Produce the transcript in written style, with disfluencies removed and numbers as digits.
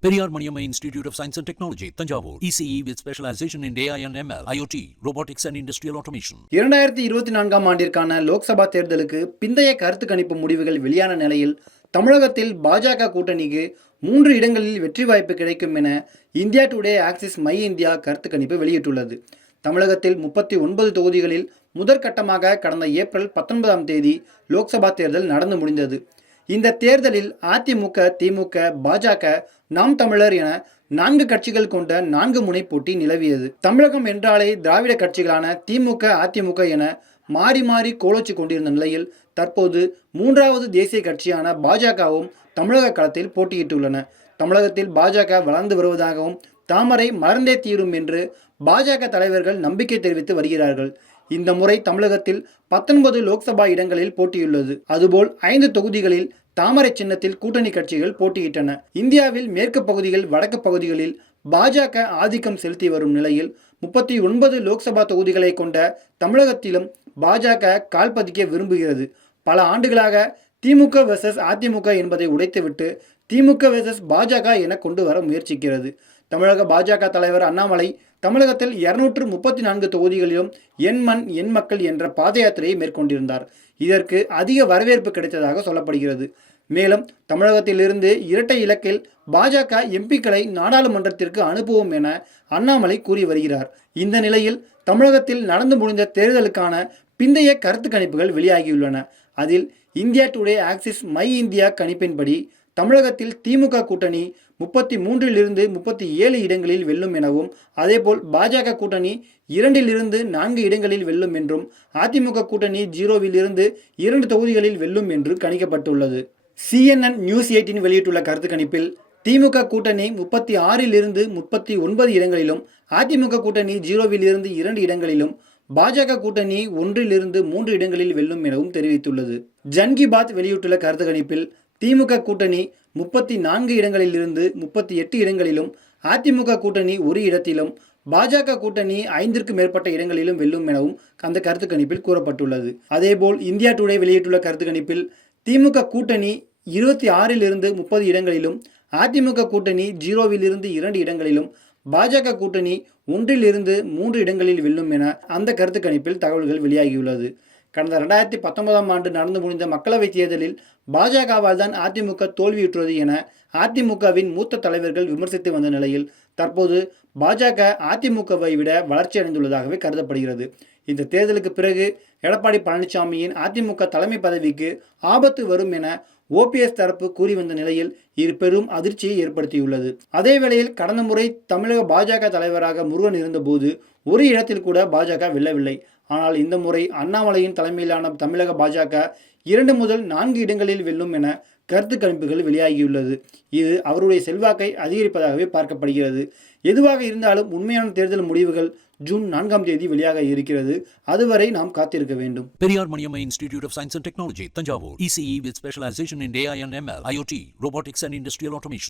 Periyar Maniamma Institute of Science and Technology, Tanjavur, ECE with specialization in AI and ML, IoT, robotics and industrial automation. 2024ஆம் ஆண்டிற்கான லோக்சபா தேர்தலுக்கு பிந்தைய கருத்து கணிப்பு முடிவுகள் வெளியான நிலையில் தமிழகத்தில் பாஜக கூட்டணிக்கு 3 இடங்களில் வெற்றி வாய்ப்பு கிடைக்கும் என India Today Axis My India கருத்து கணிப்பு வெளியிட்டுள்ளது. தமிழகத்தில் 39 தொகுதிகளில் முதற்கட்டமாக கடந்த ஏப்ரல் 19ஆம் தேதி லோக்சபா தேர்தல் நடந்து முடிந்தது. இந்த தேர்தலில் அதிமுக, திமுக, பாஜக, நாம் தமிழர் என 4 கட்சிகள் கொண்ட 4 முனை போட்டி நிலவியது. தமிழகம் என்றாலே திராவிட கட்சிகளான திமுக, அதிமுக என மாறி மாறி கோலோச்சி கொண்டிருந்த நிலையில் தற்போது 3வது தேசிய கட்சியான பாஜகவும் தமிழக களத்தில் போட்டியிட்டுள்ளன. தமிழகத்தில் பாஜக வளர்ந்து வருவதாகவும் தாமரை மறந்தே தீரும் என்று பாஜக தலைவர்கள் நம்பிக்கை தெரிவித்து வருகிறார்கள். இந்த முறை தமிழகத்தில் 19 லோக்சபா இடங்களில் போட்டியுள்ளது. அதுபோல் 5 தொகுதிகளில் தாமரை சின்னத்தில் கூட்டணி கட்சிகள் போட்டியிட்டன. இந்தியாவில் மேற்கு பகுதிகள், வடக்கு பகுதிகளில் பாஜக ஆதிக்கம் செலுத்தி வரும் நிலையில் 39 லோக்சபா தொகுதிகளை கொண்ட தமிழகத்திலும் பாஜக கால் பதிக்க விரும்புகிறது. பல ஆண்டுகளாக திமுக வெர்சஸ் அதிமுக என்பதை உடைத்துவிட்டு திமுக வெர்சஸ் பாஜக என கொண்டு வர முயற்சிக்கிறது. தமிழக பாஜக தலைவர் அண்ணாமலை தமிழகத்தில் 234 தொகுதிகளிலும் என் மண் என் மக்கள் என்ற பாத யாத்திரையை மேற்கொண்டிருந்தார். இதற்கு அதிக வரவேற்பு கிடைத்ததாக சொல்லப்படுகிறது. மேலும் தமிழகத்திலிருந்து இரட்டை இலக்கில் பாஜக எம்பிக்களை நாடாளுமன்றத்திற்கு அனுப்புவோம் என அண்ணாமலை கூறி வருகிறார். இந்த நிலையில் தமிழகத்தில் நடந்து முடிந்த தேர்தலுக்கான பிந்தைய கருத்து கணிப்புகள் வெளியாகியுள்ளன. அதில் India Today Axis My India கணிப்பின்படி தமிழகத்தில் திமுக கூட்டணி 33 37 இடங்களில் வெல்லும் எனவும், அதேபோல் பாஜக கூட்டணி 2 4 இடங்களில் வெல்லும் என்றும், அதிமுக கூட்டணி 0 2 தொகுதிகளில் வெல்லும் என்று கணிக்கப்பட்டுள்ளது. CNN நியூஸ் 18 வெளியிட்டுள்ள கருத்து கணிப்பில் திமுக கூட்டணி 36 39 இடங்களிலும், அதிமுக கூட்டணி 0 2 இடங்களிலும், பாஜக கூட்டணி 1 3 இடங்களில் வெல்லும் எனவும் தெரிவித்துள்ளது. ஜன் கி பாத் வெளியிட்டுள்ள கருத்து கணிப்பில் திமுக கூட்டணி 34 இடங்களிலிருந்து 38 இடங்களிலும், அதிமுக கூட்டணி 1 இடத்திலும், பாஜக கூட்டணி 5ற்கு மேற்பட்ட இடங்களிலும் வெல்லும் எனவும் அந்த கருத்து கணிப்பில் கூறப்பட்டுள்ளது. அதேபோல் இந்தியா டுடே வெளியிட்டுள்ள கருத்து கணிப்பில் திமுக கூட்டணி 26 30 இடங்களிலும், அதிமுக கூட்டணி 0 2 இடங்களிலும், பாஜக கூட்டணி 1 3 இடங்களில் வெல்லும் என அந்த கருத்து கணிப்பில் தகவல்கள் வெளியாகியுள்ளது. கடந்த 2019ஆம் ஆண்டு நடந்து முடிந்த மக்களவைத் தேர்தலில் பாஜகவால் தான் அதிமுக தோல்வியுற்றது என அதிமுகவின் மூத்த தலைவர்கள் விமர்சித்து வந்த நிலையில் தற்போது பாஜக அதிமுகவை விட வளர்ச்சி அடைந்துள்ளதாகவே கருதப்படுகிறது. இந்த தேர்தலுக்கு பிறகு எடப்பாடி பழனிசாமியின் அதிமுக தலைமை பதவிக்கு ஆபத்து வரும் என OPS தரப்பு கூறி வந்த நிலையில் இது பெரும் அதிர்ச்சியை ஏற்படுத்தியுள்ளது. அதே வேளையில் கடந்த முறை தமிழக பாஜக தலைவராக முருகன் இருந்தபோது ஒரு இடத்தில் கூட பாஜக வெல்லவில்லை. ஆனால் இந்த முறை அண்ணாமலையின் தலைமையிலான தமிழக பாஜக 2 முதல் 4 இடங்களில் வெல்லும் என கருத்து கணிப்புகள் வெளியாகியுள்ளது. இது அவருடைய செல்வாக்கை அதிகரிப்பதாகவே பார்க்கப்படுகிறது. எதுவாக இருந்தாலும் உண்மையான தேர்தல் முடிவுகள் ஜூன் 4ஆம் தேதி வெளியாக இருக்கிறது. அதுவரை நாம் காத்திருக்க வேண்டும். Periyar Maniamma Institute of Science and Technology, Tanjavur, ECE with specialization in AI and ML, IoT, robotics and industrial automation.